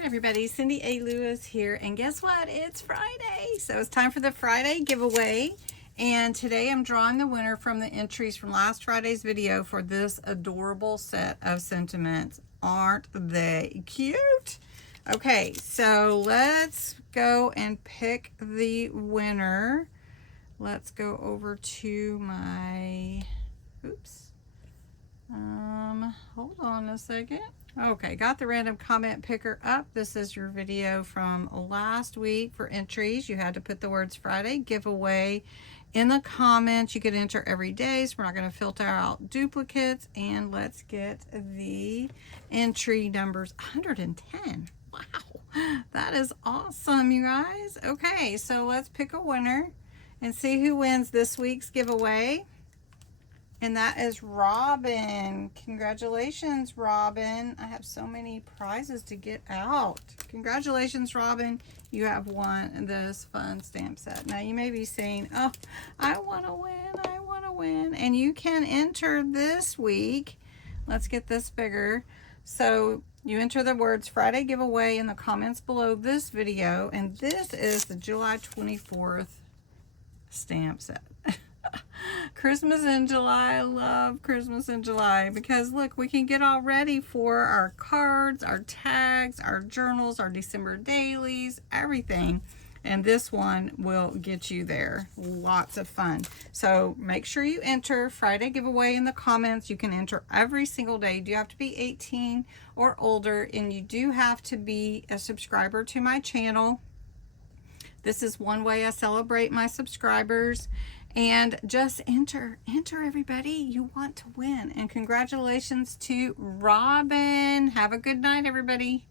Hi everybody, CindyALewis here, and guess what? It's Friday, so it's time for the Friday giveaway. And today I'm drawing the winner from the entries from last Friday's video for this adorable set of sentiments. Aren't they cute? Okay, so let's go and pick the winner. Let's go over to my, hold on a second. Okay, got the random comment picker up. This is your video from last week for entries. You had to put the words Friday giveaway in the comments. You could enter every day, so we're not going to filter out duplicates. And let's get the entry numbers. 110. Wow, that is awesome, you guys. Okay, so let's pick a winner and see who wins this week's giveaway. And that is Robin. Congratulations, Robin. I have so many prizes to get out. Congratulations, Robin. You have won this fun stamp set. Now, you may be saying, oh, I want to win. I want to win. And you can enter this week. Let's get this bigger. So you enter the words Friday giveaway in the comments below this video. And this is the July 24th stamp set. Christmas in July. I love Christmas in July because look, we can get all ready for our cards, our tags, our journals, our December dailies, everything. And this one will get you there. Lots of fun. So make sure you enter Friday giveaway in the comments. You can enter every single day. You do have to be 18 or older, and you do have to be a subscriber to my channel. This is one way I celebrate my subscribers. And just enter everybody. You want to win. And congratulations to Robin. Have a good night, everybody.